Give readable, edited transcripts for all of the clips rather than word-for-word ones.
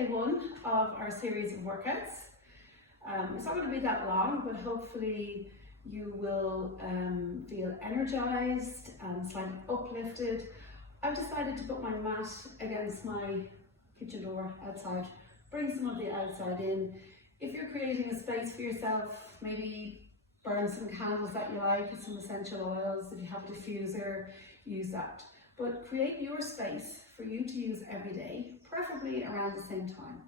day one of our series of workouts. It's not going to be that long, but hopefully you will feel energized and slightly uplifted. I've decided to put my mat against my kitchen door outside, bring some of the outside in. If you're creating a space for yourself, maybe burn some candles that you like, some essential oils. If you have a diffuser, use that. But create your space for you to use every day, preferably around the same time.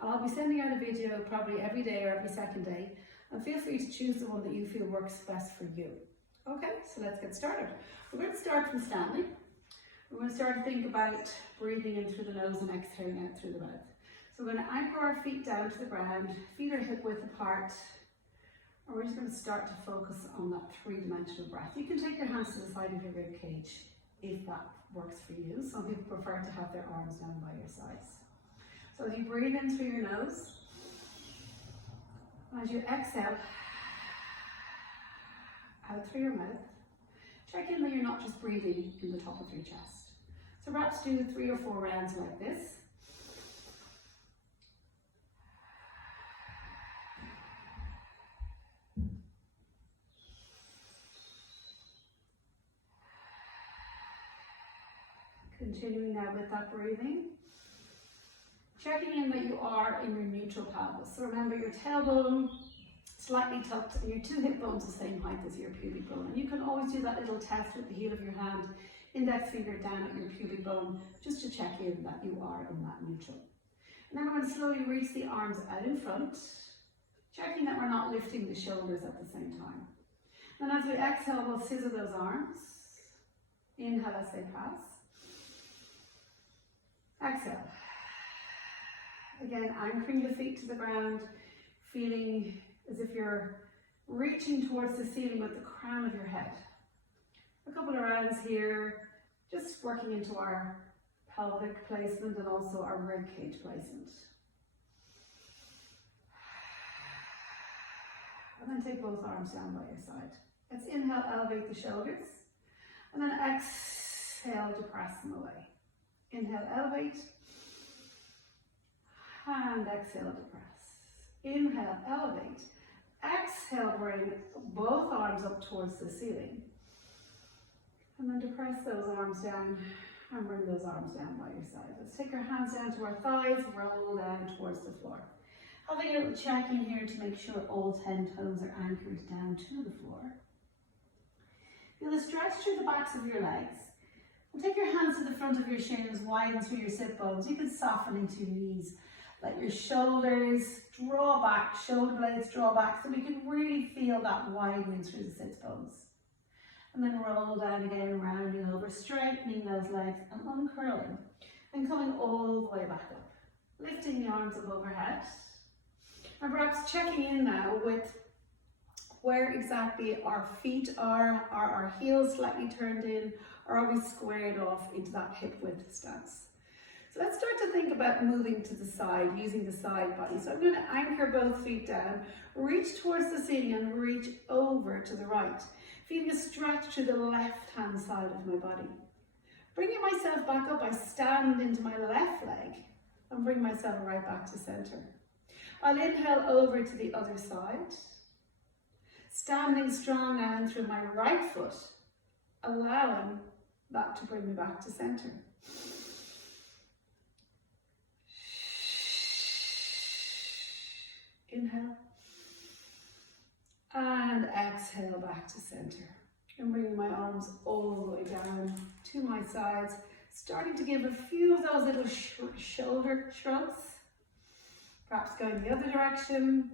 And I'll be sending out a video probably every day or every second day, and feel free to choose the one that you feel works best for you. Okay, so let's get started. We're going to start from standing. We're going to start to think about breathing in through the nose and exhaling out through the mouth. So we're going to anchor our feet down to the ground, feet are hip width apart, and we're just going to start to focus on that three-dimensional breath. You can take your hands to the side of your rib cage if that works for you. Some people prefer to have their arms down by your sides. So as you breathe in through your nose, as you exhale out through your mouth, check in that you're not just breathing in the top of your chest. So perhaps do 3 or 4 rounds like this. Continuing now with that breathing. Checking in that you are in your neutral pelvis. So remember your tailbone slightly tucked and your 2 hip bones the same height as your pubic bone. And you can always do that little test with the heel of your hand, index finger down at your pubic bone, just to check in that you are in that neutral. And then we're going to slowly reach the arms out in front, checking that we're not lifting the shoulders at the same time. And as we exhale, we'll scissor those arms. Inhale as they pass. Exhale. Again, anchoring the feet to the ground, feeling as if you're reaching towards the ceiling with the crown of your head. A couple of rounds here, just working into our pelvic placement and also our rib cage placement. And then take both arms down by your side. Let's inhale, elevate the shoulders, and then exhale to press them away. Inhale, elevate, and exhale, depress. Inhale, elevate. Exhale, bring both arms up towards the ceiling. And then depress those arms down and bring those arms down by your side. Let's take our hands down to our thighs, roll down towards the floor. Having a little check in here to make sure all 10 toes are anchored down to the floor. Feel the stretch through the backs of your legs. And take your hands to the front of your shins, widen through your sit bones. You can soften into your knees. Let your shoulders draw back, shoulder blades draw back, so we can really feel that widening through the sit bones. And then roll down again, rounding over, straightening those legs and uncurling. And coming all the way back up. Lifting the arms up overhead. And perhaps checking in now with where exactly our feet are our heels slightly turned in, or are we squared off into that hip width stance? So let's start to think about moving to the side, using the side body. So I'm going to anchor both feet down, reach towards the ceiling and reach over to the right. Feeling a stretch through the left hand side of my body. Bringing myself back up, I stand into my left leg and bring myself right back to center. I'll inhale over to the other side. Standing strong now through my right foot, allowing that to bring me back to center. Inhale. And exhale back to center. And bringing my arms all the way down to my sides. Starting to give a few of those little shoulder shrugs. Perhaps going the other direction.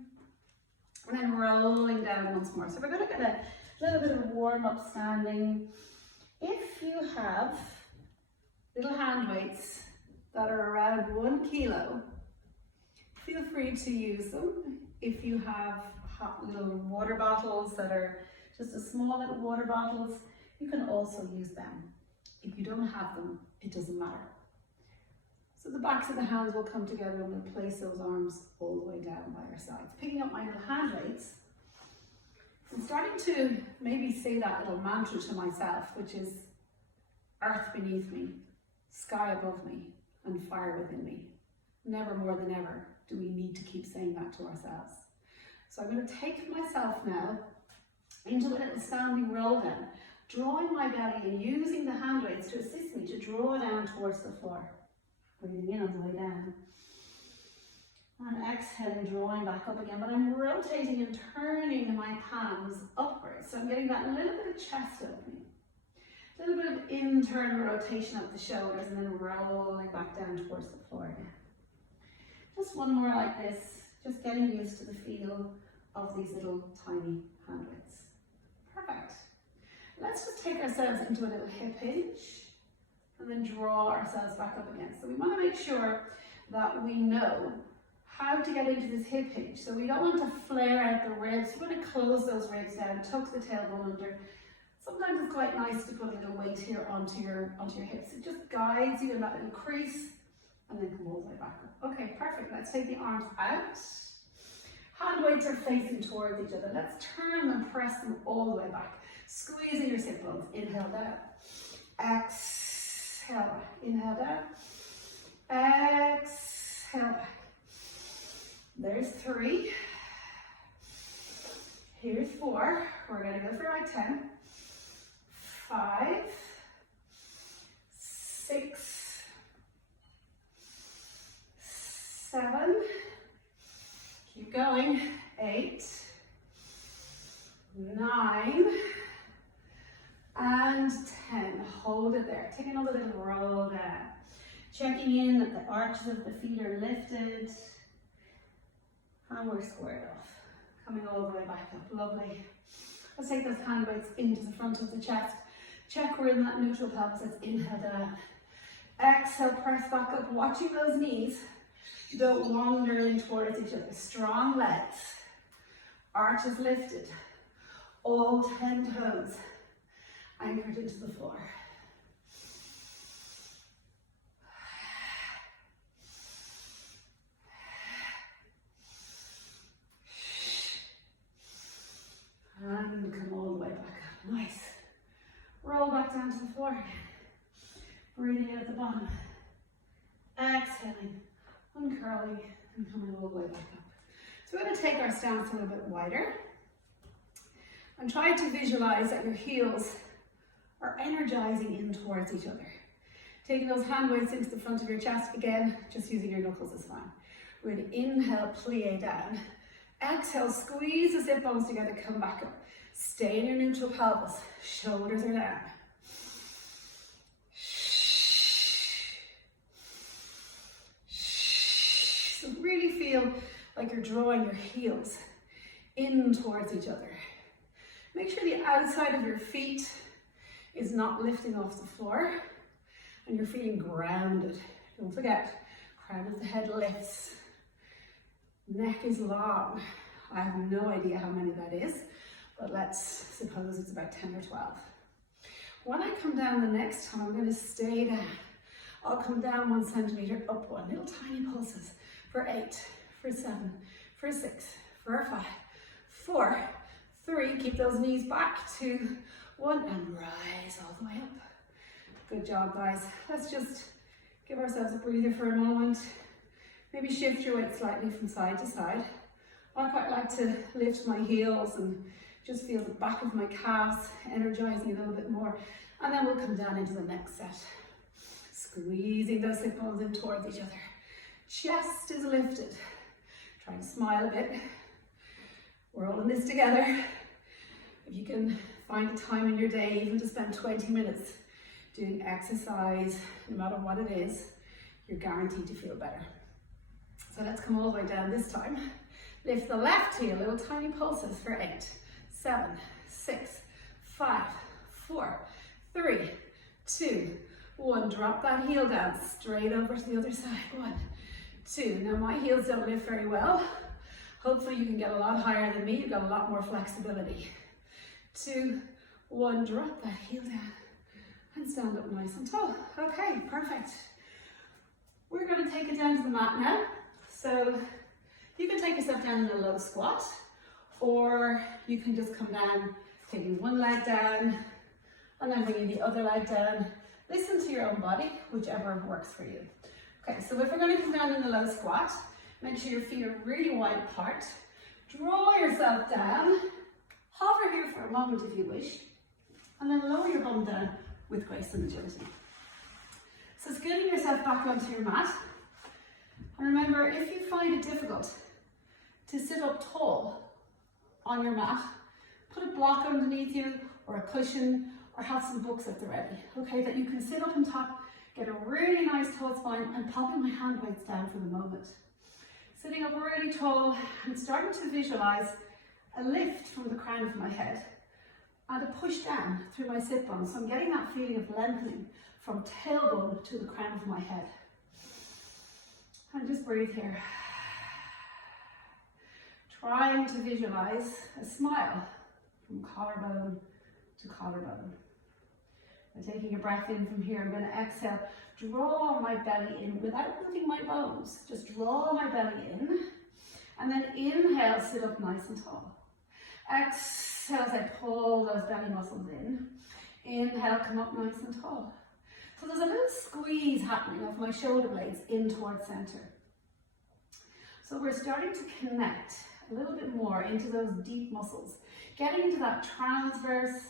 And then rolling down once more. So we're going to get a little bit of warm-up standing. If you have little hand weights that are around 1 kilo, feel free to use them. If you have little water bottles that are just a small little water bottles, you can also use them. If you don't have them, it doesn't matter. So the backs of the hands will come together and we'll place those arms all the way down by our sides. Picking up my little hand weights and starting to maybe say that little mantra to myself, which is earth beneath me, sky above me, and fire within me. Never more than ever do we need to keep saying that to ourselves. So I'm going to take myself now into a little standing roll down, drawing my belly and using the hand weights to assist me to draw down towards the floor. Breathing in on the way down. And exhaling, drawing back up again, but I'm rotating and turning my palms upwards. So I'm getting that little bit of chest opening. A little bit of internal rotation of the shoulders and then rolling back down towards the floor again. Just one more like this, just getting used to the feel of these little tiny hand weights. Perfect. Let's just take ourselves into a little hip hinge and then draw ourselves back up again. So we want to make sure that we know how to get into this hip hinge. So we don't want to flare out the ribs. We want to close those ribs down, tuck the tailbone under. Sometimes it's quite nice to put a little weight here onto your hips. It just guides you in that little crease and then come all the way back up. Okay, perfect. Let's take the arms out. Hand weights are facing towards each other. Let's turn them and press them all the way back. Squeezing your sit bones. Inhale down. Exhale. Inhale down. Exhale back. There's 3. Here's 4. We're going to go for about 10. 5. 6. 7. Keep going. 8. 9. And 10. Hold it there. Take another little roll down. Checking in that the arches of the feet are lifted. And we're squared off. Coming all the way back up. Lovely. Let's take those hand weights into the front of the chest. Check we're in that neutral pelvis. Let's inhale down. Exhale, press back up. Watching those knees don't wander in towards each other. Strong legs. Arches lifted. All 10 toes anchored into the floor. And come all the way back up. Nice. Roll back down to the floor again. Breathing in at the bottom. Exhaling, uncurling, and coming all the way back up. So we're going to take our stance a little bit wider. And try to visualize that your heels are energizing in towards each other. Taking those hand weights into the front of your chest again, just using your knuckles is fine. We're going to inhale, plie down. Exhale, squeeze the sit bones together, come back up. Stay in your neutral pelvis, shoulders are down. So really feel like you're drawing your heels in towards each other. Make sure the outside of your feet is not lifting off the floor and you're feeling grounded. Don't forget, crown of the head lifts. Neck is long. I have no idea how many that is, but let's suppose it's about 10 or 12. When I come down the next time, I'm going to stay down. I'll come down 1 centimeter, up 1. Little tiny pulses for 8, for 7, for 6, for 5, 4, 3. Keep those knees back. 2, 1, and rise all the way up. Good job, guys. Let's just give ourselves a breather for a moment. Maybe shift your weight slightly from side to side. I quite like to lift my heels and just feel the back of my calves energizing a little bit more. And then we'll come down into the next set. Squeezing those hip bones in towards each other. Chest is lifted. Try and smile a bit. We're all in this together. If you can find a time in your day, even to spend 20 minutes doing exercise, no matter what it is, you're guaranteed to feel better. So let's come all the way down this time. Lift the left heel, little tiny pulses for 8, 7, 6, 5, 4, 3, 2, 1. Drop that heel down, straight over to the other side. 1, 2. Now my heels don't lift very well. Hopefully you can get a lot higher than me. You've got a lot more flexibility. 2, 1. Drop that heel down and stand up nice and tall. Okay, perfect. We're going to take it down to the mat now. So you can take yourself down in a low squat, or you can just come down, taking one leg down, and then bringing the other leg down. Listen to your own body, whichever works for you. Okay, so if we're going to come down in a low squat, make sure your feet are really wide apart. Draw yourself down. Hover here for a moment if you wish. And then lower your bum down with grace and agility. So scooting yourself back onto your mat. And remember, if you find it difficult to sit up tall on your mat, put a block underneath you or a cushion or have some books at the ready, okay, that you can sit up on top, get a really nice tall spine and popping my hand weights down for the moment. Sitting up really tall and starting to visualize a lift from the crown of my head and a push down through my sit bones. So I'm getting that feeling of lengthening from tailbone to the crown of my head. And just breathe here. Trying to visualize a smile from collarbone to collarbone. And taking a breath in from here, I'm going to exhale, draw my belly in without moving my bones. Just draw my belly in. And then inhale, sit up nice and tall. Exhale as I pull those belly muscles in. Inhale, come up nice and tall. So there's a little squeeze happening of my shoulder blades in towards center. So we're starting to connect a little bit more into those deep muscles. Getting into that transverse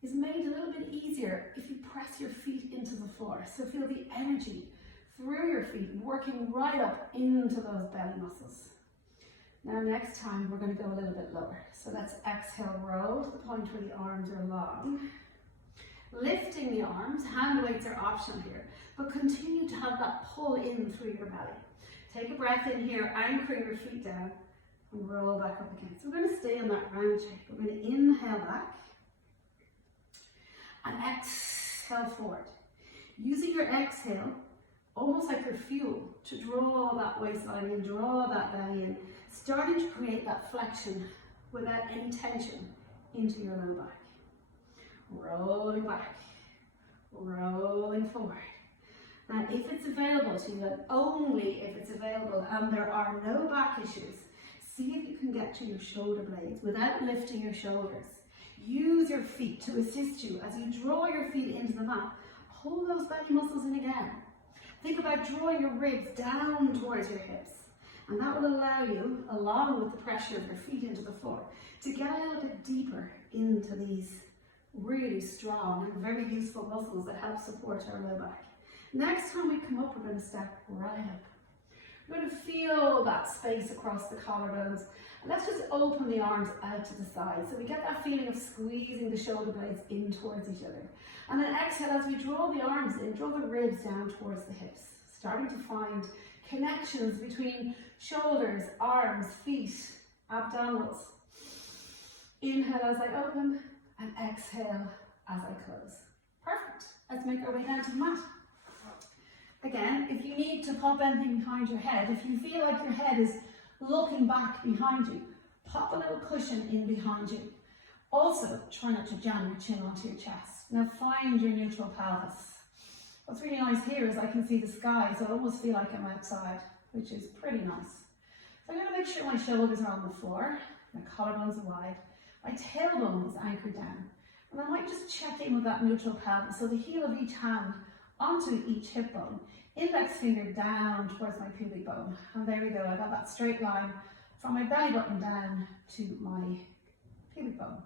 is made a little bit easier if you press your feet into the floor. So feel the energy through your feet, working right up into those belly muscles. Now next time we're going to go a little bit lower. So let's exhale, roll to the point where the arms are long. Lifting the arms, hand weights are optional here, but continue to have that pull in through your belly. Take a breath in here, anchoring your feet down, and roll back up again. So we're going to stay in that round shape. We're going to inhale back, and exhale forward. Using your exhale, almost like your fuel, to draw that waistline in, draw that belly in, starting to create that flexion without any tension into your low back. Rolling back, rolling forward. Now, if it's available to you, and only if it's available, and there are no back issues, see if you can get to your shoulder blades without lifting your shoulders. Use your feet to assist you as you draw your feet into the mat. Pull those belly muscles in again. Think about drawing your ribs down towards your hips. And that will allow you, along with the pressure of your feet into the floor, to get a little bit deeper into these really strong and very useful muscles that help support our low back. Next time we come up, we're going to step right up. We're going to feel that space across the collarbones. And let's just open the arms out to the side. So we get that feeling of squeezing the shoulder blades in towards each other. And then exhale as we draw the arms in, draw the ribs down towards the hips. Starting to find connections between shoulders, arms, feet, abdominals. Inhale as I open and exhale as I close. Perfect. Let's make our way down to the mat. Again, if you need to pop anything behind your head, if you feel like your head is looking back behind you, pop a little cushion in behind you. Also, try not to jam your chin onto your chest. Now find your neutral pelvis. What's really nice here is I can see the sky, so I almost feel like I'm outside, which is pretty nice. So I'm going to make sure my shoulders are on the floor, my collarbones are wide, my tailbone is anchored down. And I might just check in with that neutral pelvis, so the heel of each hand onto each hip bone, index finger down towards my pubic bone. And there we go, I got that straight line from my belly button down to my pubic bone.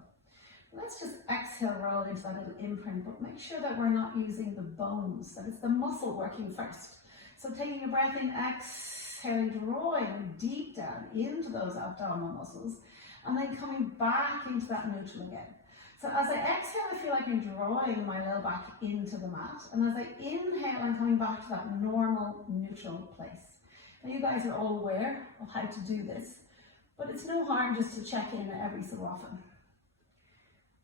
Let's just exhale, roll into that little imprint, but make sure that we're not using the bones, that it's the muscle working first. So taking a breath in, exhaling, drawing deep down into those abdominal muscles, and then coming back into that neutral again. So as I exhale, I feel like I'm drawing my low back into the mat, and as I inhale, I'm coming back to that normal neutral place. Now you guys are all aware of how to do this, but it's no harm just to check in every so often.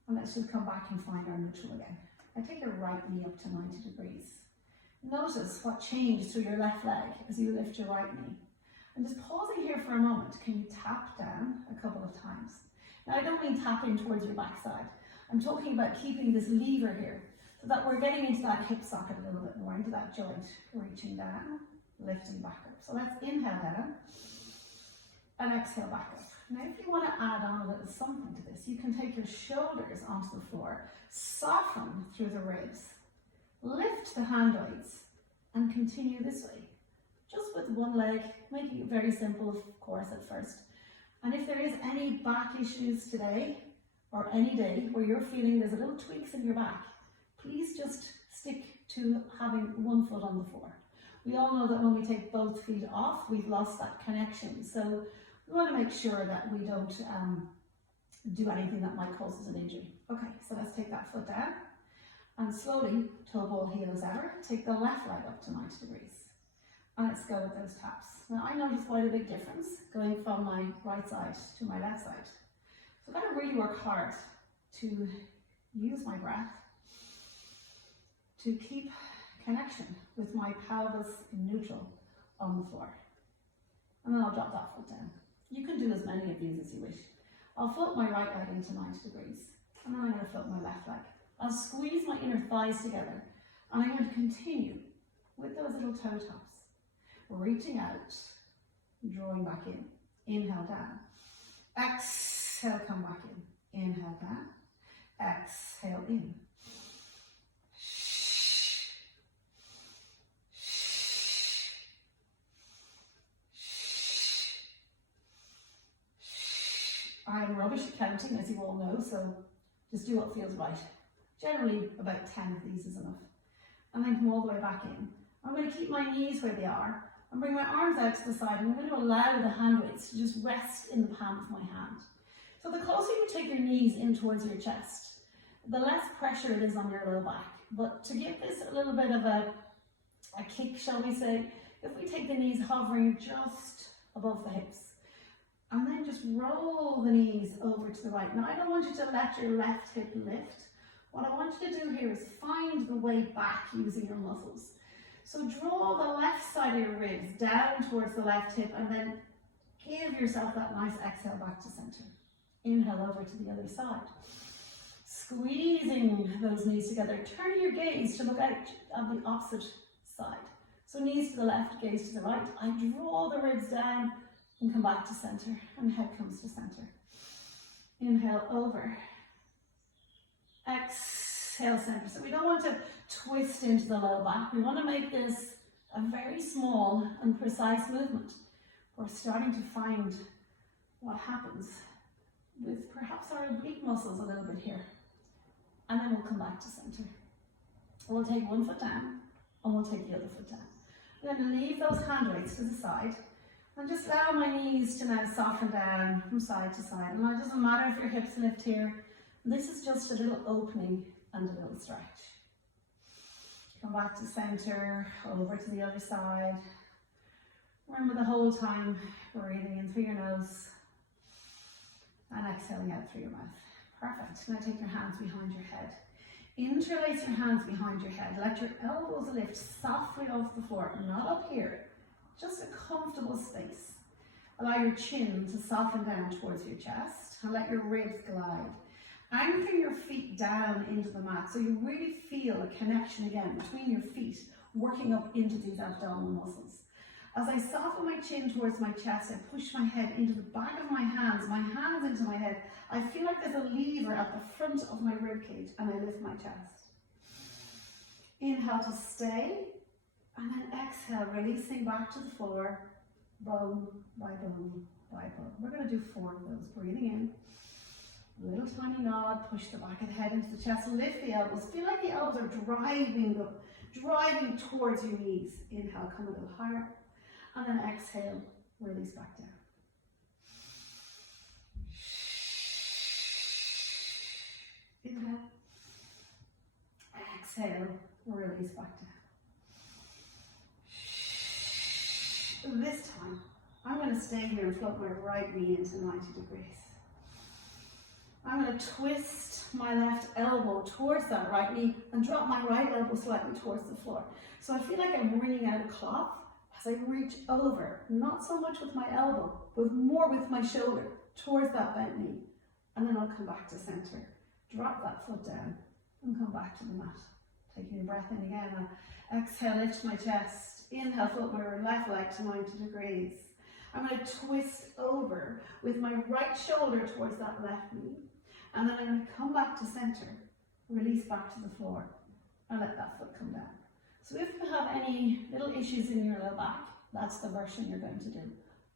And let's just come back and find our neutral again. I take your right knee up to 90 degrees. Notice what changed through your left leg as you lift your right knee. And just pausing here for a moment, can you tap down a couple of times? Now I don't mean tapping towards your backside. I'm talking about keeping this lever here so that we're getting into that hip socket a little bit more, into that joint, reaching down, lifting back up. So let's inhale down and exhale back up. Now if you want to add on a little something to this, you can take your shoulders onto the floor, soften through the ribs, lift the hand weights and continue this way. just with one leg, making it very simple, of course, at first. And if there is any back issues today, or any day where you're feeling there's a little tweaks in your back, please just stick to having one foot on the floor. We all know that when we take both feet off, we've lost that connection. So we want to make sure that we don't do anything that might cause us an injury. Okay, so let's take that foot down and slowly, toe ball heel as ever, take the left leg up to 90 degrees. And let's go with those taps. Now I notice quite a big difference going from my right side to my left side. So I've got to really work hard to use my breath to keep connection with my pelvis neutral on the floor. And then I'll drop that foot down. You can do as many of these as you wish. I'll float my right leg into 90 degrees, and then I'm going to float my left leg. I'll squeeze my inner thighs together, and I'm going to continue with those little toe taps, reaching out, drawing back in. Inhale down. Exhale, come back in. Inhale down. Exhale in. I'm rubbish at counting, as you all know, so just do what feels right. Generally, about 10 of these is enough. And then come all the way back in. I'm going to keep my knees where they are and bring my arms out to the side. I'm going to allow the hand weights to just rest in the palm of my hand. So the closer you take your knees in towards your chest, the less pressure it is on your low back. But to give this a little bit of a kick, shall we say, if we take the knees hovering just above the hips, and then just roll the knees over to the right. Now I don't want you to let your left hip lift. What I want you to do here is find the way back using your muscles. So draw the left side of your ribs down towards the left hip and then give yourself that nice exhale back to center. Inhale over to the other side. Squeezing those knees together. Turn your gaze to look out at the opposite side. So knees to the left, gaze to the right. I draw the ribs down and come back to center, and head comes to center. Inhale over. Exhale center. So we don't want to twist into the low back. We want to make this a very small and precise movement. We're starting to find what happens with perhaps our oblique muscles a little bit here. And then we'll come back to center. We'll take one foot down, and we'll take the other foot down. We're going to leave those hand weights to the side. And just allow my knees to now soften down from side to side. And it doesn't matter if your hips lift here. This is just a little opening and a little stretch. Come back to center, over to the other side. Remember the whole time breathing in through your nose and exhaling out through your mouth. Perfect. Now take your hands behind your head. Interlace your hands behind your head. Let your elbows lift softly off the floor, not up here. Just a comfortable space. Allow your chin to soften down towards your chest and let your ribs glide. Anchor your feet down into the mat so you really feel a connection again between your feet, working up into these abdominal muscles. As I soften my chin towards my chest, I push my head into the back of my hands into my head. I feel like there's a lever at the front of my rib cage and I lift my chest. Inhale to stay. And then exhale, releasing back to the floor, bone by bone by bone. We're going to do 4 of those. Breathing in, little tiny nod, push the back of the head into the chest, lift the elbows. Feel like the elbows are driving towards your knees. Inhale, come a little higher. And then exhale, release back down. Inhale. Exhale, release back down. This time, I'm going to stay here and float my right knee into 90 degrees. I'm going to twist my left elbow towards that right knee and drop my right elbow slightly towards the floor. So I feel like I'm wringing out a cloth as I reach over, not so much with my elbow, but more with my shoulder towards that bent knee. And then I'll come back to center. Drop that foot down and come back to the mat. Taking a breath in again. Exhale, lift my chest. Inhale, float my left leg to 90 degrees. I'm going to twist over with my right shoulder towards that left knee. And then I'm going to come back to center, release back to the floor, and let that foot come down. So if you have any little issues in your low back, that's the version you're going to do.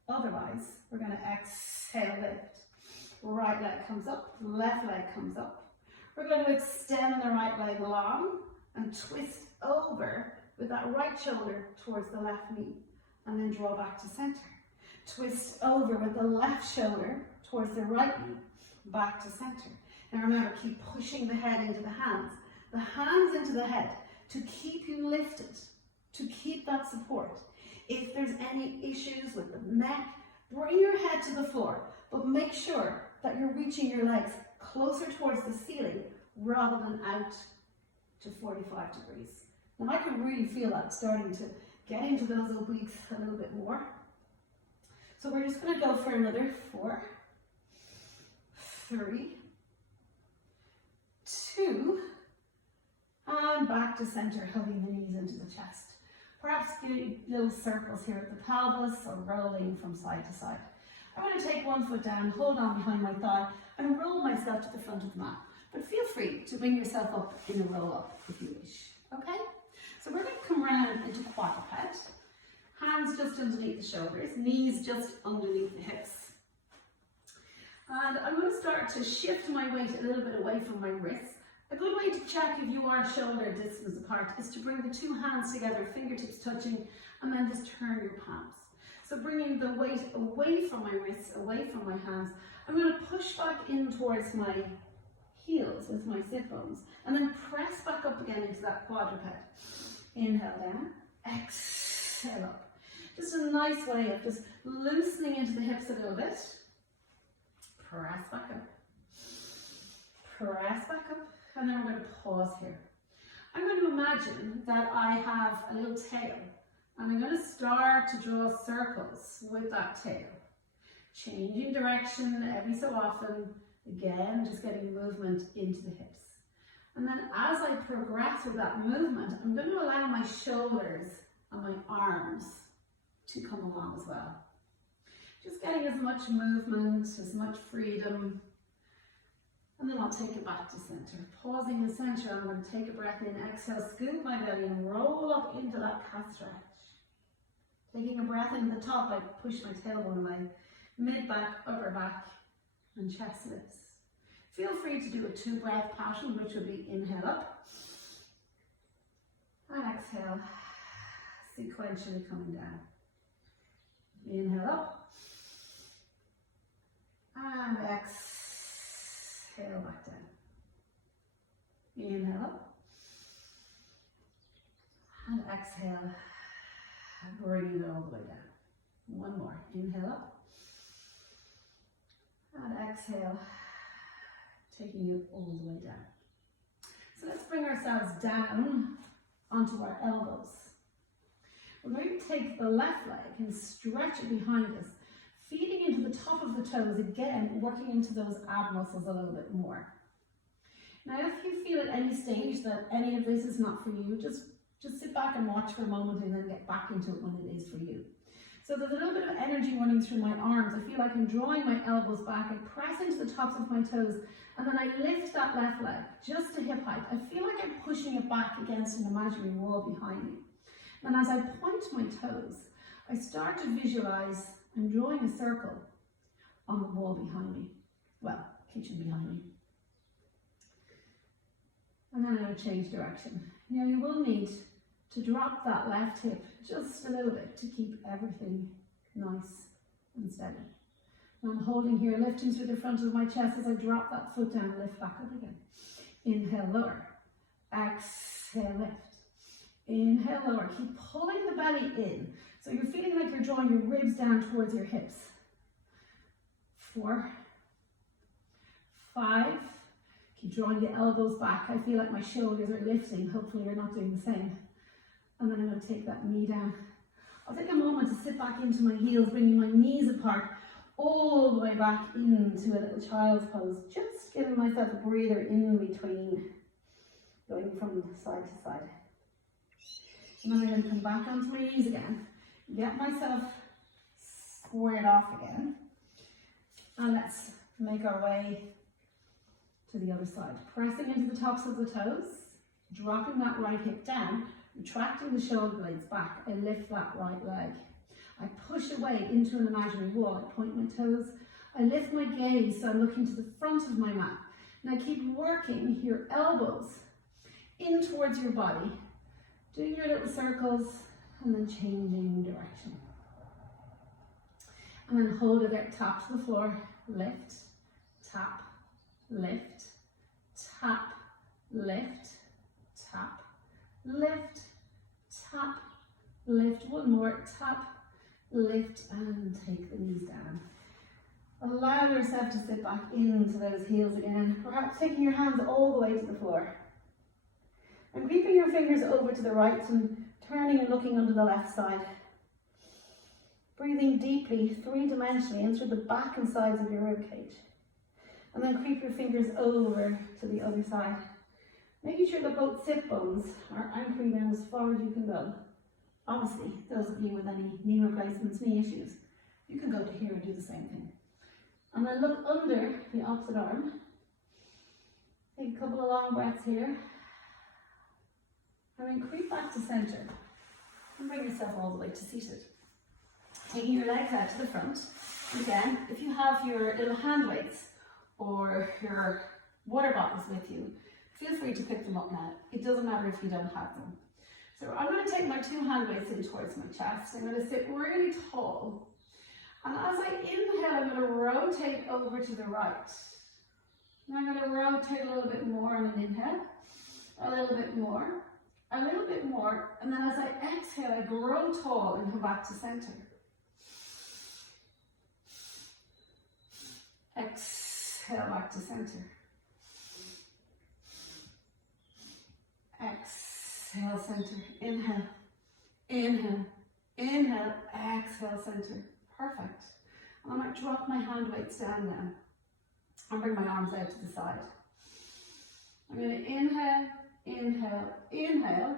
Otherwise, we're going to exhale, lift. Right leg comes up, left leg comes up. We're going to extend the right leg long and twist over with that right shoulder towards the left knee, and then draw back to center. Twist over with the left shoulder towards the right knee, back to center. Now remember, keep pushing the head into the hands into the head to keep you lifted, to keep that support. If there's any issues with the neck, bring your head to the floor, but make sure that you're reaching your legs closer towards the ceiling rather than out to 45 degrees. Now I can really feel that starting to get into those obliques a little bit more. So we're just going to go for another 4, 3, 2, and back to center, hugging the knees into the chest. Perhaps getting little circles here at the pelvis or rolling from side to side. I'm going to take one foot down, hold on behind my thigh, and roll myself to the front of the mat. But feel free to bring yourself up in a roll up if you wish. Okay? So we're going to come round into quadruped. Hands just underneath the shoulders, knees just underneath the hips. And I'm going to start to shift my weight a little bit away from my wrists. A good way to check if you are shoulder distance apart is to bring the two hands together, fingertips touching, and then just turn your palms. So bringing the weight away from my wrists, away from my hands, I'm going to push back in towards my heels with my sit bones, and then press back up again into that quadruped. Inhale down, exhale up. Just a nice way of just loosening into the hips a little bit. Press back up. Press back up. And then we're going to pause here. I'm going to imagine that I have a little tail. And I'm going to start to draw circles with that tail. Changing direction every so often. Again, just getting movement into the hips. And then as I progress with that movement, I'm going to allow my shoulders and my arms to come along as well. Just getting as much movement, as much freedom. And then I'll take it back to center. Pausing in the center, I'm going to take a breath in, exhale, scoop my belly and roll up into that calf stretch. Taking a breath into the top, I push my tailbone away. Mid back, upper back, and chest lifts. Feel free to do a 2-breath pattern, which would be inhale up and exhale, sequentially coming down. Inhale up and exhale back down. Inhale up and exhale, bringing it all the way down. One more. Inhale up and exhale, taking it all the way down. So let's bring ourselves down onto our elbows. We're going to take the left leg and stretch it behind us, feeding into the top of the toes again, working into those ab muscles a little bit more. Now, if you feel at any stage that any of this is not for you, just sit back and watch for a moment and then get back into it when it is for you. So there's a little bit of energy running through my arms. I feel like I'm drawing my elbows back. I press into the tops of my toes, and then I lift that left leg just to hip height. I feel like I'm pushing it back against an imaginary wall behind me. And as I point my toes, I start to visualize I'm drawing a circle on the wall behind me. Well, kitchen behind me. And then I'm going to change direction. Now you will need to drop that left hip just a little bit to keep everything nice and steady. And I'm holding here, lifting through the front of my chest as I drop that foot down, lift back up again. Inhale, lower. Exhale, lift. Inhale, lower. Keep pulling the belly in. So you're feeling like you're drawing your ribs down towards your hips. 4, 5. Keep drawing the elbows back. I feel like my shoulders are lifting. Hopefully you're not doing the same. And then I'm going to take that knee down. I'll take a moment to sit back into my heels, bringing my knees apart, all the way back into a little child's pose. Just giving myself a breather in between, going from side to side. And then I'm going to come back onto my knees again, get myself squared off again. And let's make our way to the other side. Pressing into the tops of the toes, dropping that right hip down, retracting the shoulder blades back. I lift that right leg. I push away into an imaginary wall. I point my toes. I lift my gaze so I'm looking to the front of my mat. Now keep working your elbows in towards your body, doing your little circles and then changing direction. And then hold it there, tap to the floor, lift, tap, lift, tap, lift, tap, lift, tap, lift. One more, tap, lift, and take the knees down. Allow yourself to sit back into those heels again, perhaps taking your hands all the way to the floor. And creeping your fingers over to the right and turning and looking under the left side. Breathing deeply, three-dimensionally, in through the back and sides of your ribcage. And then creep your fingers over to the other side. Making sure that both sit bones are anchoring down as far as you can go. Obviously, those of you with any knee replacements, knee issues, you can go to here and do the same thing. And then look under the opposite arm. Take a couple of long breaths here. And then creep back to center. And bring yourself all the way to seated. Taking your legs out to the front. Again, if you have your little hand weights or your water bottles with you, feel free to pick them up now. It doesn't matter if you don't have them. So I'm going to take my two hand weights in towards my chest. I'm going to sit really tall. And as I inhale, I'm going to rotate over to the right. And I'm going to rotate a little bit more on an inhale, a little bit more, and then as I exhale, I grow tall and come back to center. Exhale back to center. Exhale, center. Inhale, inhale, inhale, exhale, center. Perfect. And I might drop my hand weights down now and bring my arms out to the side. I'm going to inhale, inhale, inhale,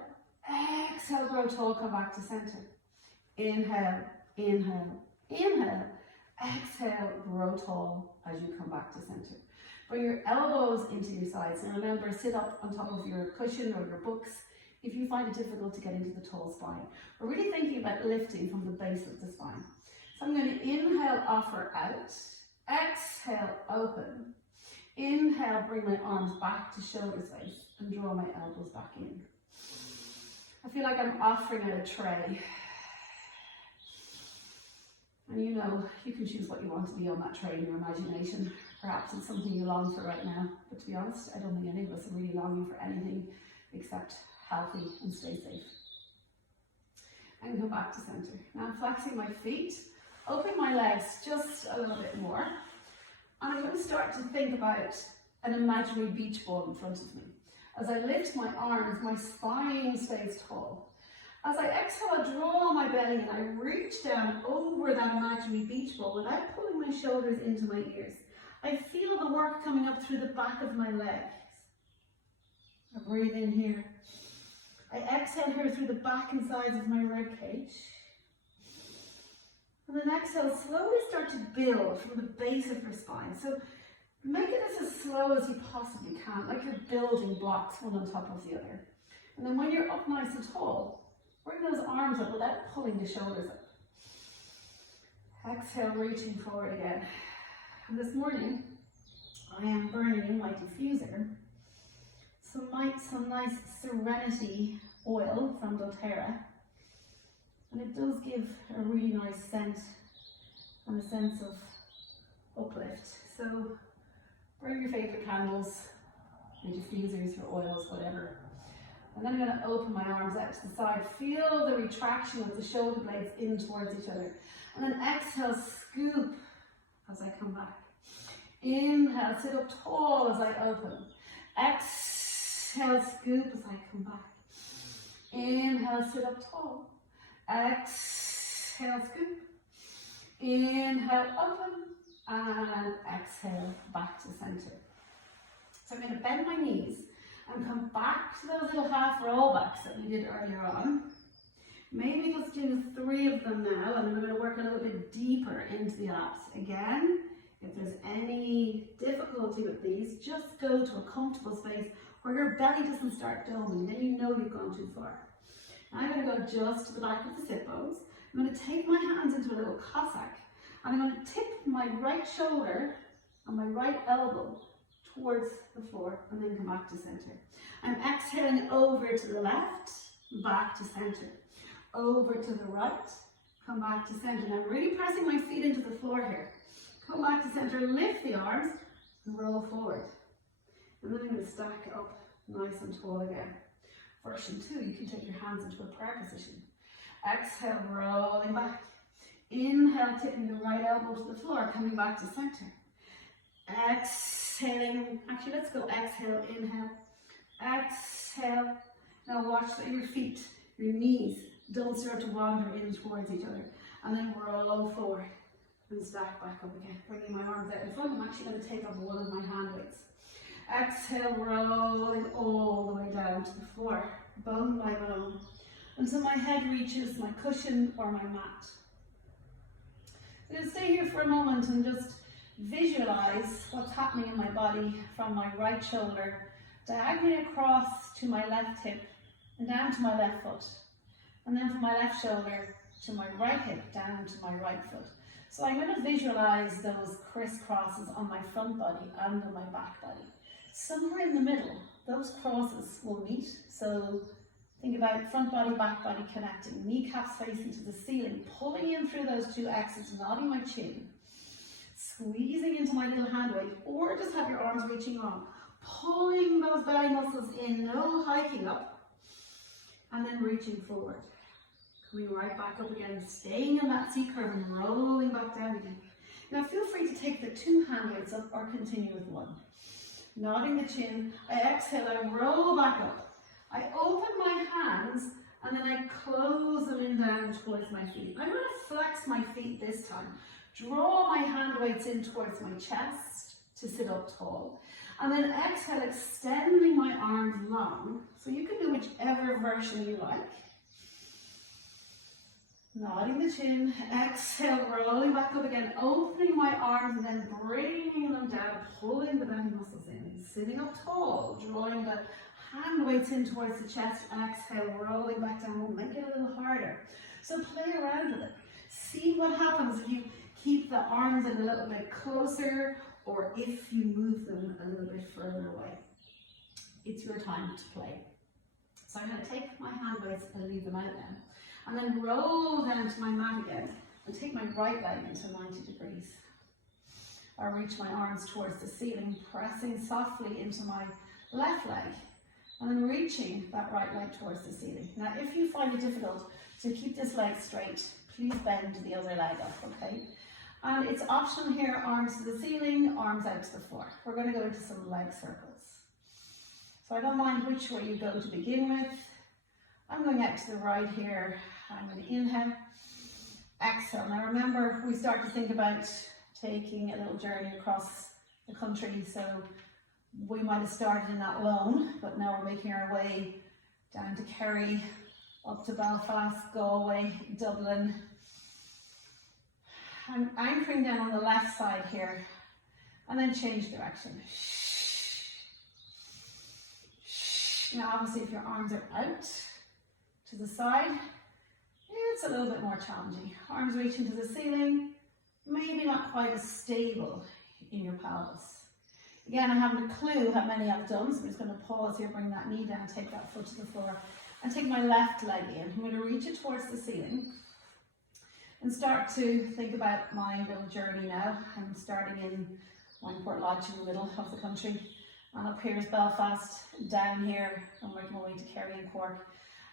exhale, grow tall, come back to center. Inhale, inhale, inhale, exhale, grow tall as you come back to center. Bring your elbows into your sides and remember, sit up on top of your cushion or your books if you find it difficult to get into the tall spine. We're really thinking about lifting from the base of the spine. So I'm going to inhale, offer out, exhale, open. Inhale, bring my arms back to shoulder space and draw my elbows back in. I feel like I'm offering out a tray. And you know, you can choose what you want to be on that tray in your imagination. Perhaps it's something you long for right now. But to be honest, I don't think any of us are really longing for anything except healthy and stay safe. And come back to center. Now I'm flexing my feet. Open my legs just a little bit more. And I'm going to start to think about an imaginary beach ball in front of me. As I lift my arms, my spine stays tall. As I exhale, I draw my belly and I reach down over that imaginary beach ball without pulling my shoulders into my ears. I feel the work coming up through the back of my legs. I breathe in here. I exhale here through the back and sides of my rib cage. And then exhale, slowly start to build from the base of your spine. So make it as slow as you possibly can, like you're building blocks one on top of the other. And then when you're up nice and tall, bring those arms up without pulling the shoulders up. Exhale, reaching forward again. And this morning, I am burning in my diffuser some nice Serenity oil from doTERRA. And it does give a really nice scent and a sense of uplift. So bring your favourite candles, your diffusers, your oils, whatever. And then I'm going to open my arms out to the side. Feel the retraction of the shoulder blades in towards each other. And then exhale, scoop as I come back. Inhale, sit up tall as I open. Exhale, scoop as I come back. Inhale, sit up tall. Exhale, scoop. Inhale, open. And exhale, back to center. So I'm going to bend my knees and come back to those little half rollbacks that we did earlier on. Maybe just do 3 of them now, and we're going to work a little bit deeper into the abs. Again, if there's any difficulty with these, just go to a comfortable space where your belly doesn't start doming, then you know you've gone too far. I'm going to go just to the back of the sit bones. I'm going to take my hands into a little Cossack, and I'm going to tip my right shoulder and my right elbow towards the floor, and then come back to center. I'm exhaling over to the left, back to center. Over to the right, come back to center. Now really pressing my feet into the floor here. Come back to center, lift the arms, and roll forward. And then I'm going to stack up nice and tall again. Version 2, you can take your hands into a prayer position. Exhale, rolling back. Inhale, tipping the right elbow to the floor, coming back to center. Exhaling, actually let's go exhale, inhale, exhale. Now watch that your feet, your knees don't start to wander in towards each other. And then roll forward and stack back up again. Bringing my arms out in front. I'm actually going to take up one of my hand weights. Exhale, rolling all the way down to the floor, bone by bone, until my head reaches my cushion or my mat. I'm going to stay here for a moment and just visualize what's happening in my body from my right shoulder diagonally across to my left hip and down to my left foot, and then from my left shoulder to my right hip down to my right foot. So I'm going to visualize those crisscrosses on my front body and on my back body. Somewhere in the middle, those crosses will meet. So think about front body, back body connecting, kneecaps facing to the ceiling, pulling in through those two X's, nodding my chin, squeezing into my little hand weight, or just have your arms reaching on, pulling those belly muscles in, no hiking up, and then reaching forward. Coming right back up again, staying in that C curve and rolling back down again. Now feel free to take the 2 hand weights up or continue with 1. Nodding the chin, I exhale, I roll back up. I open my hands and then I close them in down towards my feet. I'm going to flex my feet this time. Draw my hand weights in towards my chest to sit up tall. And then exhale, extending my arms long. So you can do whichever version you like. Nodding the chin, exhale, rolling back up again, opening my arms and then bringing them down, pulling the belly muscles in, sitting up tall, drawing the hand weights in towards the chest, exhale, rolling back down, we'll make it a little harder. So play around with it. See what happens if you keep the arms a little bit closer or if you move them a little bit further away. It's your time to play. So I'm going to take my hand weights and leave them out now. And then roll down to my mat again and take my right leg into 90 degrees. I reach my arms towards the ceiling, pressing softly into my left leg and then reaching that right leg towards the ceiling. Now, if you find it difficult to keep this leg straight, please bend the other leg up, okay? And it's optional here, arms to the ceiling, arms out to the floor. We're going to go into some leg circles. So I don't mind which way you go to begin with. I'm going out to the right here. I'm going to inhale, exhale. Now remember, we start to think about taking a little journey across the country. So we might have started in that alone, but now we're making our way down to Kerry, up to Belfast, Galway, Dublin. I'm anchoring down on the left side here, and then change direction. Now obviously if your arms are out to the side, it's a little bit more challenging. Arms reaching to the ceiling, maybe not quite as stable in your pelvis. Again, I haven't a clue how many I've done, so I'm just going to pause here, bring that knee down, take that foot to the floor, and take my left leg in. I'm going to reach it towards the ceiling and start to think about my little journey now. I'm starting in Wineport Lodge in the middle of the country, and up here is Belfast, down here I'm working my way to Kerry and Cork,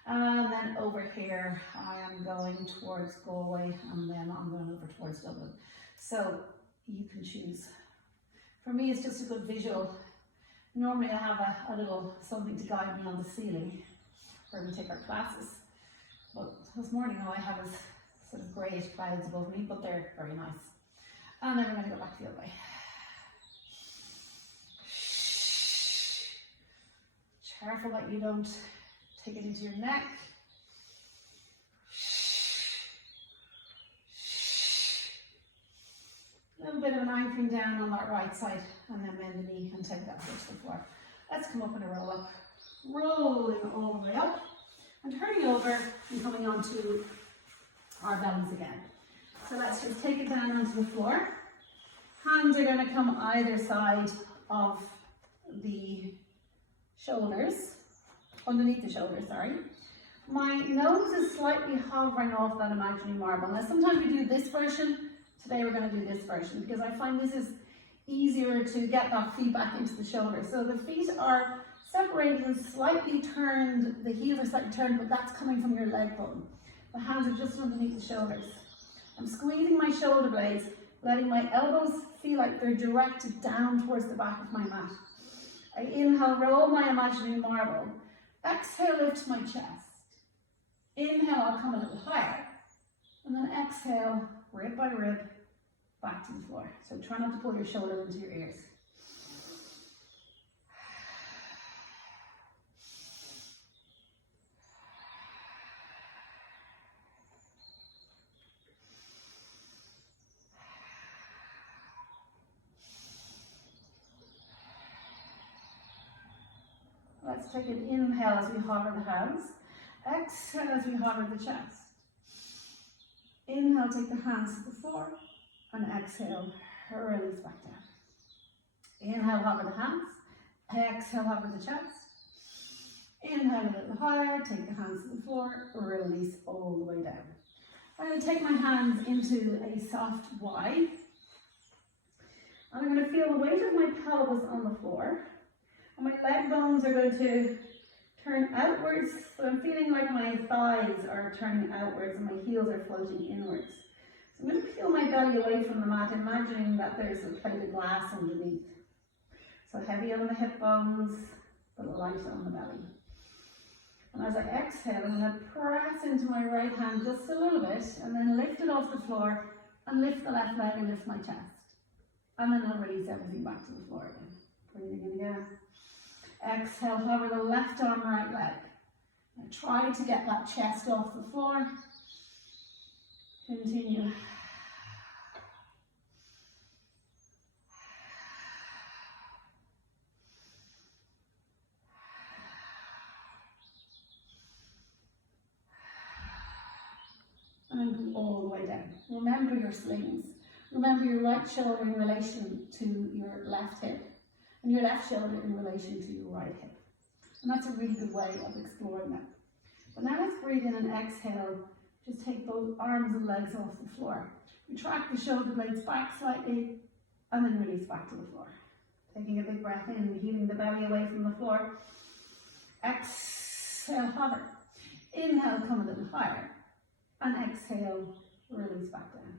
and then over here I am going towards Galway, and then I'm going over towards Dublin. So you can choose. For me, it's just a good visual. Normally I have a little something to guide me on the ceiling where we take our classes, but this morning all I have is sort of greyish clouds above me, but they're very nice. And then we're going to go back the other way. Careful that you don't take it into your neck. A little bit of an anchoring down on that right side, and then bend the knee and take that foot to the floor. Let's come up and a roll up. Rolling all the way up. And turning over and coming onto our bellies again. So let's just take it down onto the floor. Hands are going to come either side of the shoulders, underneath the shoulders, sorry. My nose is slightly hovering off that imaginary marble. Now sometimes we do this version, today we're going to do this version because I find this is easier to get that feedback into the shoulders. So the feet are separated and slightly turned, the heels are slightly turned, but that's coming from your leg bone. The hands are just underneath the shoulders. I'm squeezing my shoulder blades, letting my elbows feel like they're directed down towards the back of my mat. I inhale, roll my imaginary marble. Exhale, lift my chest. Inhale, I'll come a little higher. And then exhale, rib by rib, back to the floor. So try not to pull your shoulder into your ears. Let's take an inhale as we hover the hands. Exhale as we hover the chest. Inhale, take the hands to the floor. And exhale, release back down. Inhale, hover the hands. Exhale, hover the chest. Inhale a little higher, take the hands to the floor, release all the way down. I'm going to take my hands into a soft Y. And I'm going to feel the weight of my pelvis on the floor. And my leg bones are going to turn outwards, so I'm feeling like my thighs are turning outwards and my heels are floating inwards. So I'm going to peel my belly away from the mat, imagining that there's a plate of glass underneath. So heavy on the hip bones, but light on the belly. And as I exhale, I'm going to press into my right hand just a little bit, and then lift it off the floor, and lift the left leg and lift my chest. And then I'll release everything back to the floor again. Breathing in again. Exhale, hover the left arm, right leg. Now try to get that chest off the floor. Continue. And go all the way down. Remember your slings. Remember your right shoulder in relation to your left hip, and your left shoulder in relation to your right hip. And that's a really good way of exploring that. But now let's breathe in and exhale. Just take both arms and legs off the floor. Retract the shoulder blades back slightly, and then release back to the floor. Taking a big breath in, heeling the belly away from the floor. Exhale, hover. Inhale, come a little higher. And exhale, release back down.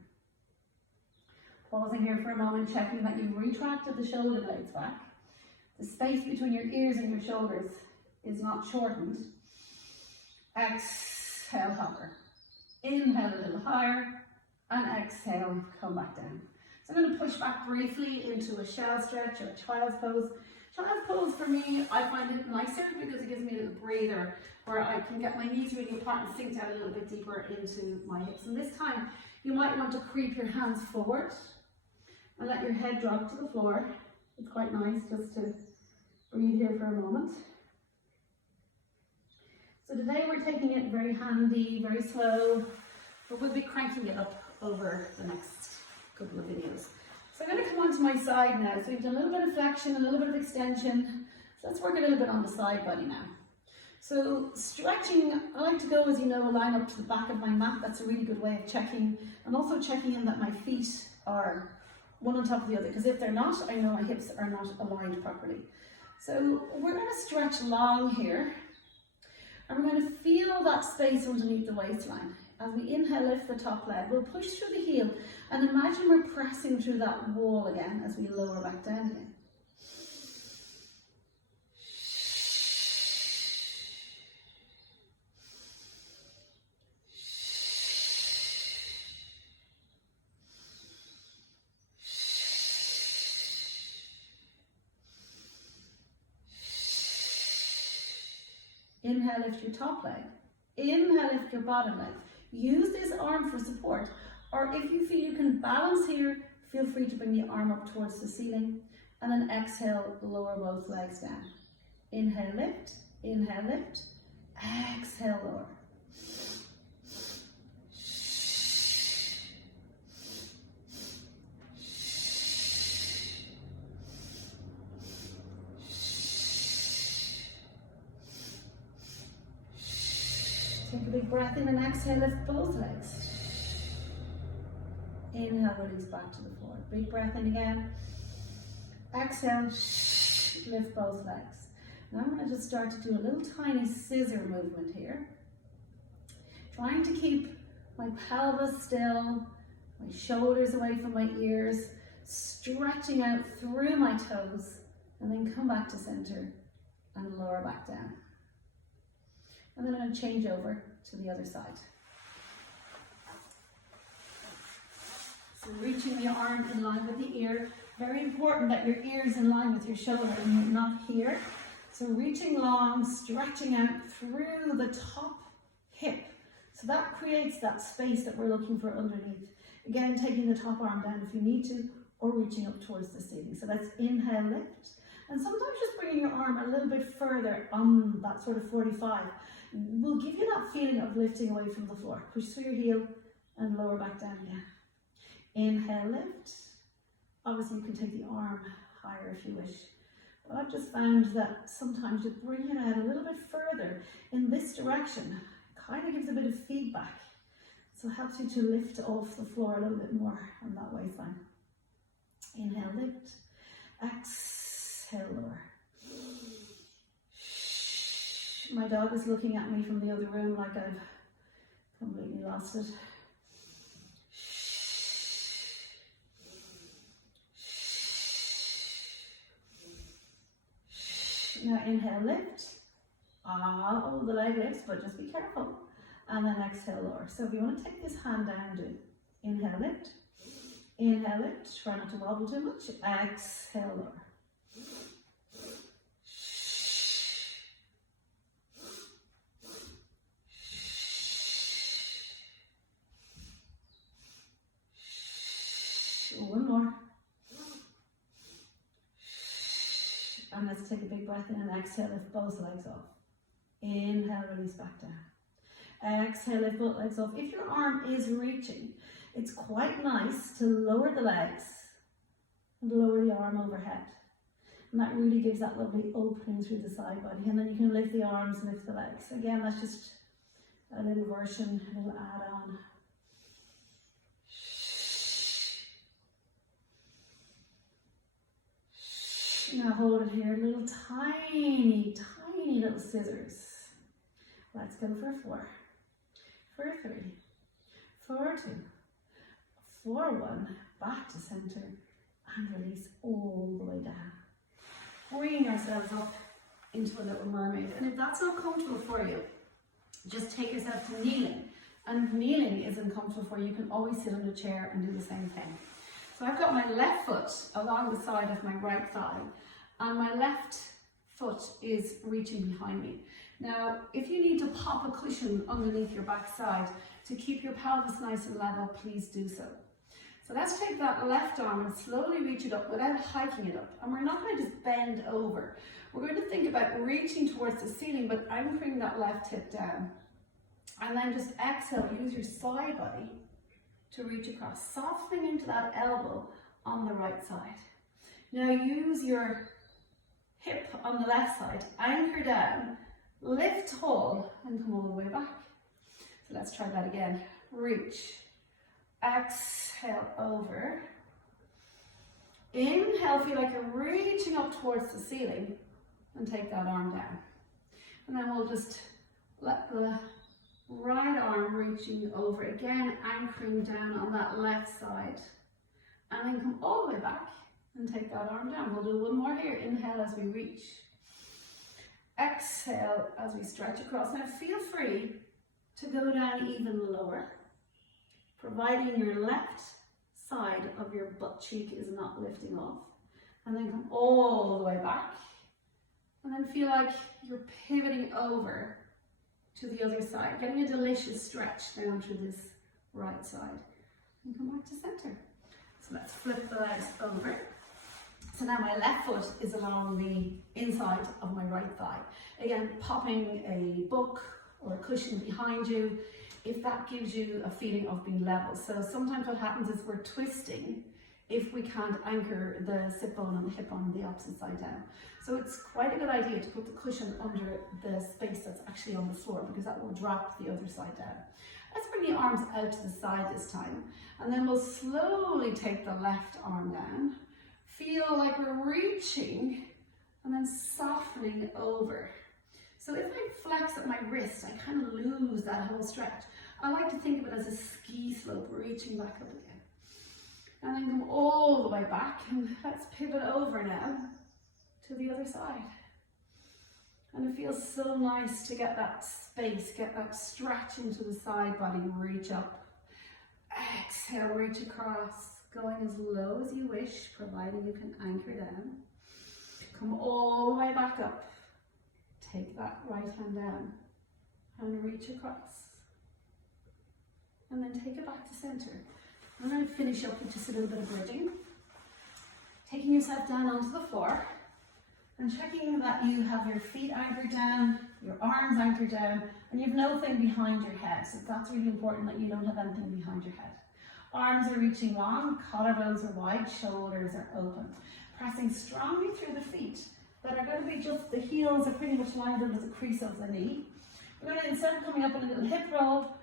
Pausing here for a moment, checking that you've retracted the shoulder blades back. The space between your ears and your shoulders is not shortened. Exhale, hover. Inhale a little higher, and exhale, come back down. So I'm going to push back briefly into a shell stretch or a child's pose. Child's pose for me, I find it nicer because it gives me a little breather where I can get my knees really apart and sink down a little bit deeper into my hips. And this time, you might want to creep your hands forward and let your head drop to the floor. It's quite nice just to breathe here for a moment. So today we're taking it very handy, very slow, but we'll be cranking it up over the next couple of videos. So I'm going to come onto my side now. So we've done a little bit of flexion, a little bit of extension. So let's work a little bit on the side body now. So stretching, I like to go, as you know, line up to the back of my mat. That's a really good way of checking, and also checking in that my feet are one on top of the other, because if they're not, I know my hips are not aligned properly. So we're going to stretch long here, and we're going to feel that space underneath the waistline. As we inhale, lift the top leg, we'll push through the heel, and imagine we're pressing through that wall again as we lower back down again. Inhale, lift your top leg. Inhale, lift your bottom leg. Use this arm for support, or if you feel you can balance here, feel free to bring the arm up towards the ceiling, and then exhale, lower both legs down. Inhale, lift. Inhale, lift. Exhale, lower. Take a big breath in and exhale, lift both legs. Inhale, release back to the floor. Big breath in again. Exhale, lift both legs. Now I'm going to just start to do a little tiny scissor movement here. Trying to keep my pelvis still, my shoulders away from my ears, stretching out through my toes, and then come back to center and lower back down. And then I'm going to change over to the other side. So reaching the arm in line with the ear. Very important that your ear is in line with your shoulder and you're not here. So reaching long, stretching out through the top hip. So that creates that space that we're looking for underneath. Again, taking the top arm down if you need to, or reaching up towards the ceiling. So that's inhale, lift. And sometimes just bringing your arm a little bit further on that sort of 45 will give you that feeling of lifting away from the floor. Push through your heel and lower back down again. Inhale, lift. Obviously you can take the arm higher if you wish. But I've just found that sometimes just bringing it out a little bit further in this direction kind of gives a bit of feedback. So it helps you to lift off the floor a little bit more on that waistline. Inhale, lift. Exhale, lower. My dog is looking at me from the other room like I've completely lost it. Now inhale, lift. Oh, the leg lifts, but just be careful. And then exhale, lower. So if you want to take this hand down, do inhale, lift. Inhale, lift. Try not to wobble too much. Exhale, lower. One more. And let's take a big breath in and exhale, lift both legs off. Inhale, release back down. Exhale, lift both legs off. If your arm is reaching, it's quite nice to lower the legs and lower the arm overhead. And that really gives that lovely opening through the side body. And then you can lift the arms and lift the legs. Again, that's just a little version, a little add-on. Now hold it here, little tiny little scissors. Let's go for 4, for 3, for 2, for 1, back to center, and release all the way down. Bringing ourselves up into a little mermaid. And if that's not comfortable for you, just take yourself to kneeling. And if kneeling isn't comfortable for you, you can always sit in a chair and do the same thing. So I've got my left foot along the side of my right thigh, and my left foot is reaching behind me. Now, if you need to pop a cushion underneath your backside to keep your pelvis nice and level, please do so. So let's take that left arm and slowly reach it up without hiking it up. And we're not going to just bend over. We're going to think about reaching towards the ceiling, but anchoring that left hip down. And then just exhale, use your side body to reach across, softening into that elbow on the right side. Now use your hip on the left side, anchor down, lift tall, and come all the way back. So let's try that again. Reach, exhale over. Inhale, feel like you're reaching up towards the ceiling, and take that arm down. And then we'll just let the right arm reaching over, again anchoring down on that left side, and then come all the way back and take that arm down. We'll do one more here. Inhale as we reach, exhale as we stretch across. Now feel free to go down even lower, providing your left side of your butt cheek is not lifting off, and then come all the way back, and then feel like you're pivoting over to the other side, getting a delicious stretch down to this right side, and come back to center. So let's flip the legs over. So now my left foot is along the inside of my right thigh. Again, popping a book or a cushion behind you, if that gives you a feeling of being level. So sometimes what happens is we're twisting if we can't anchor the sit bone and the hip bone on the opposite side down. So it's quite a good idea to put the cushion under the space that's actually on the floor, because that will drop the other side down. Let's bring the arms out to the side this time, and then we'll slowly take the left arm down. Feel like we're reaching and then softening over. So if I flex at my wrist, I kind of lose that whole stretch. I like to think of it as a ski slope, reaching back up again. And then come all the way back, and let's pivot over now to the other side. And it feels so nice to get that space, get that stretch into the side body, reach up. Exhale, reach across, going as low as you wish, providing you can anchor down. Come all the way back up. Take that right hand down and reach across. And then take it back to center. I'm going to finish up with just a little bit of bridging. Taking yourself down onto the floor and checking that you have your feet anchored down, your arms anchored down, and you have nothing behind your head. So that's really important, that you don't have anything behind your head. Arms are reaching long, collarbones are wide, shoulders are open. Pressing strongly through the feet that are going to be just, the heels are pretty much lined up as a crease of the knee. We're going to, instead of coming up in a little hip roll,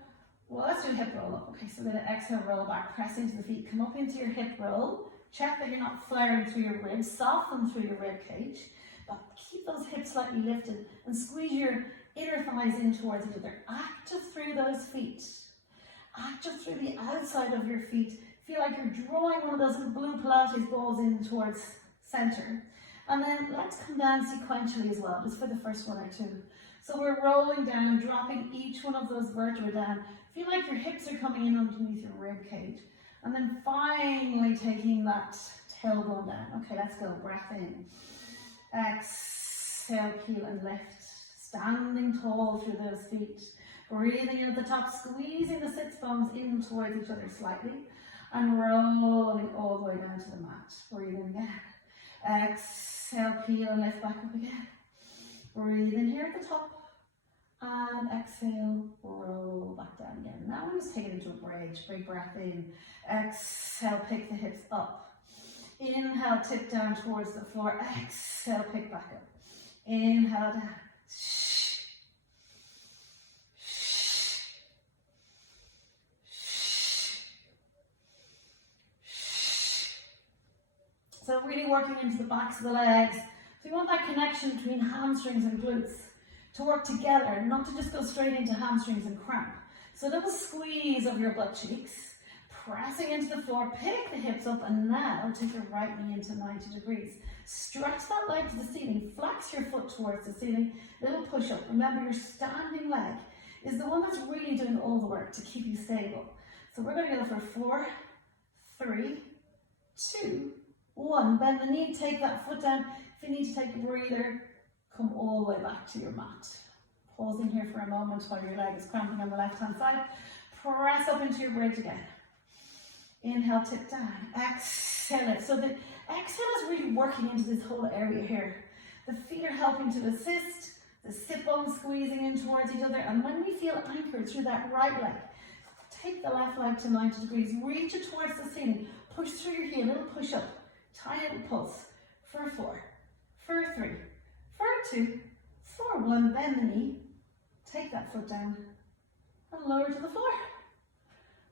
well, let's do a hip roll up. Okay, so we're going to exhale, roll back, press into the feet, come up into your hip roll. Check that you're not flaring through your ribs, soften through your rib cage, but keep those hips slightly lifted and squeeze your inner thighs in towards each other. Active through those feet. Active through the outside of your feet. Feel like you're drawing one of those blue Pilates balls in towards center. And then let's come down sequentially as well, just for the first one or two. So we're rolling down, dropping each one of those vertebrae down. Feel like your hips are coming in underneath your rib cage. And then finally taking that tailbone down. Okay, let's go. Breath in. Exhale, peel and lift. Standing tall through those feet. Breathing in at the top, squeezing the sits bones in towards each other slightly. And rolling all the way down to the mat. Breathing again. Exhale, peel and lift back up again. Breathe in here at the top. And exhale, roll back down again. Now we're just taking it into a bridge. Big breath in. Exhale, pick the hips up. Inhale, tip down towards the floor. Exhale, pick back up. Inhale down. So really working into the backs of the legs. So you want that connection between hamstrings and glutes to work together, not to just go straight into hamstrings and cramp. So little squeeze of your butt cheeks, pressing into the floor, pick the hips up, and now take your right knee into 90 degrees. Stretch that leg to the ceiling, flex your foot towards the ceiling, little push up. Remember, your standing leg is the one that's really doing all the work to keep you stable. So we're going to go for 4, 3, 2, 1. Bend the knee, take that foot down. If you need to take a breather, come all the way back to your mat. Pausing here for a moment while your leg is cramping on the left-hand side. Press up into your bridge again. Inhale, tip down. Exhale it. So the exhale is really working into this whole area here. The feet are helping to assist, the sit bones squeezing in towards each other. And when we feel anchored through that right leg, take the left leg to 90 degrees. Reach it towards the ceiling. Push through your heel, little push up. Tiny little pulse. For 4, for 3, for 2, for 1. Bend the knee. Take that foot down and lower to the floor.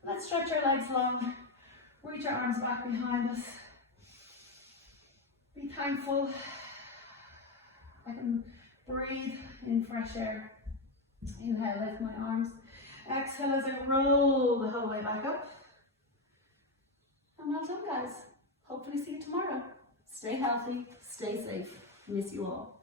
Let's stretch our legs long. Reach our arms back behind us. Be thankful. I can breathe in fresh air. Inhale, lift my arms. Exhale as I roll the whole way back up. And well done, guys. Hopefully see you tomorrow. Stay healthy, stay safe. Miss you all.